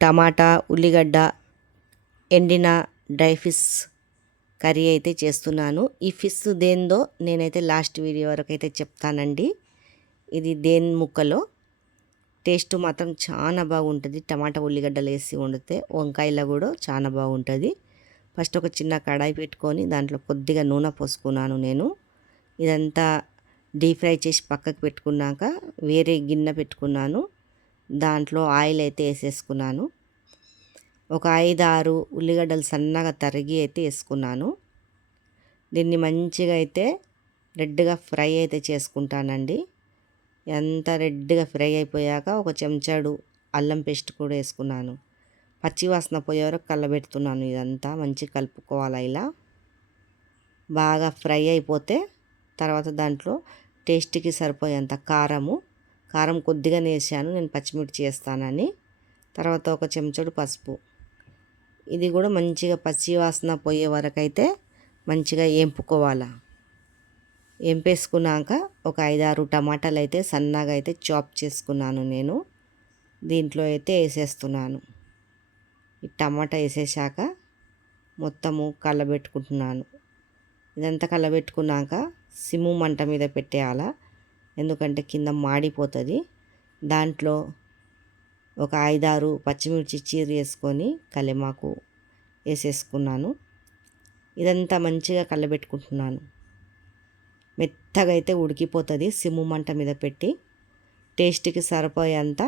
టమాటా, ఉల్లిగడ్డ, ఎండిన dry fish curry అయితే చేస్తున్నాను. ఈ ఫిష్ దేందో నేనైతే లాస్ట్ వీడియో వరకు అయితే చెప్తానండి. ఇది దేని ముక్కలో టేస్ట్ మాత్రం చాలా బాగుంటుంది. టమాటా ఉల్లిగడ్డలు వేసి వండితే వంకాయలో కూడా చాలా బాగుంటుంది. ఫస్ట్ ఒక చిన్న కడాయి పెట్టుకొని దాంట్లో కొద్దిగా నూనె పోసుకున్నాను నేను. ఇదంతా డీప్ ఫ్రై చేసి పక్కకు పెట్టుకున్నాక వేరే గిన్నె పెట్టుకున్నాను. దాంట్లో ఆయిల్ అయితే వేసేసుకున్నాను. ఒక 5-6 ఉల్లిగడ్డలు సన్నగా తరిగి అయితే వేసుకున్నాను. దీన్ని మంచిగా అయితే రెడ్గా ఫ్రై అయితే చేసుకుంటానండి. ఎంత రెడ్గా ఫ్రై అయిపోయాక ఒక చెంచాడు అల్లం పేస్ట్ కూడా వేసుకున్నాను. పచ్చి వాసన పోయే వరకు కలబెడుతున్నాను. ఇదంతా మంచిగా కలుపుకోవాలి. ఇలా బాగా ఫ్రై అయిపోతే తర్వాత దాంట్లో టేస్ట్కి సరిపోయేంత కారం కొద్దిగా వేసాను నేను, పచ్చిమిర్చి వేస్తానని. తర్వాత ఒక చెంచాడు పసుపు. ఇది కూడా మంచిగా పచ్చి వాసన పోయే వరకు అయితే మంచిగా వేపుకోవాలి. వేపేసుకున్నాక ఒక 5-6 టమాటాలు అయితే సన్నగా అయితే చాప్ చేసుకున్నాను నేను. దీంట్లో అయితే వేసేస్తున్నాను. ఈ టమాటా వేసేసాక మొత్తము కలబెట్టుకుంటున్నాను. ఇదంతా కలబెట్టుకున్నాక సిమ్ము మంట మీద పెట్టేయాల, ఎందుకంటే కింద మాడిపోతుంది. దాంట్లో ఒక 5-6 పచ్చిమిర్చి చీరి వేసుకొని కలెమాకు వేసేసుకున్నాను. ఇదంతా మంచిగా కలబెట్టుకుంటున్నాను. మెత్తగా అయితే ఉడికిపోతుంది. సిమ్ము మంట మీద పెట్టి టేస్ట్కి సరిపోయేంత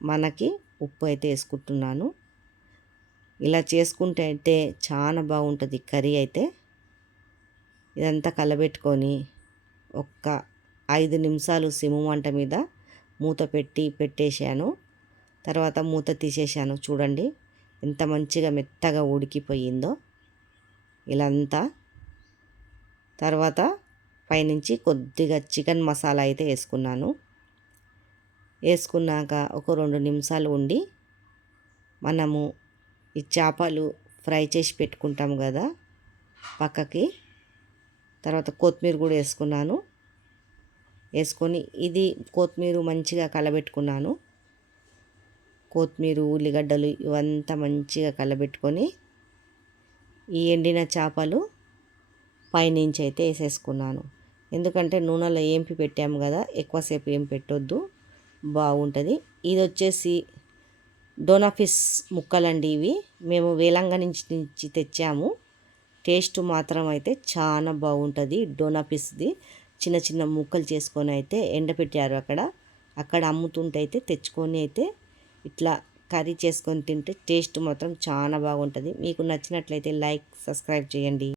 మనకి ఉప్పు అయితే వేసుకుంటున్నాను. ఇలా చేసుకుంటే అయితే చాలా బాగుంటుంది కర్రీ అయితే. ఇదంతా కలబెట్టుకొని ఒక్క 5 నిమిషాలు సిమ్ము మంట మీద మూత పెట్టేశాను. తర్వాత మూత తీసేసాను. చూడండి ఎంత మంచిగా మెత్తగా ఉడికిపోయిందో ఇలా అంతా. తర్వాత పైనుంచి కొద్దిగా చికెన్ మసాలా అయితే వేసుకున్నాను. వేసుకున్నాక ఒక 2 నిమిషాలు ఉండి మనము ఈ చేపలు ఫ్రై చేసి పెట్టుకుంటాం కదా పక్కకి, తర్వాత కొత్తిమీర కూడా వేసుకున్నాను. వేసుకొని ఇది కొత్తిమీర మంచిగా కలబెట్టుకున్నాను. కొత్తిమీర, ఉల్లిగడ్డలు ఇవంతా మంచిగా కలబెట్టుకొని ఈ ఎండిన చేపలు పైనుంచి అయితే వేసేసుకున్నాను. ఎందుకంటే నూనెలో ఏంపి పెట్టాము కదా, ఎక్కువసేపు ఏం పెట్టొద్దు, బాగుంటుంది. ఇది వచ్చేసి డోనా ఫిష్ ముక్కలండి. ఇవి మేము వేలంగా నుంచి తెచ్చాము. టేస్ట్ మాత్రం అయితే చాలా బాగుంటుంది. డోనా ఫిష్ది చిన్న చిన్న ముక్కలు చేసుకొని అయితే ఎండపెట్టారు. అక్కడ అమ్ముతుంటే అయితే తెచ్చుకొని అయితే ఇట్లా కర్రీ చేసుకొని తింటే టేస్ట్ మాత్రం చాలా బాగుంటుంది. మీకు నచ్చినట్లయితే లైక్, సబ్స్క్రైబ్ చేయండి.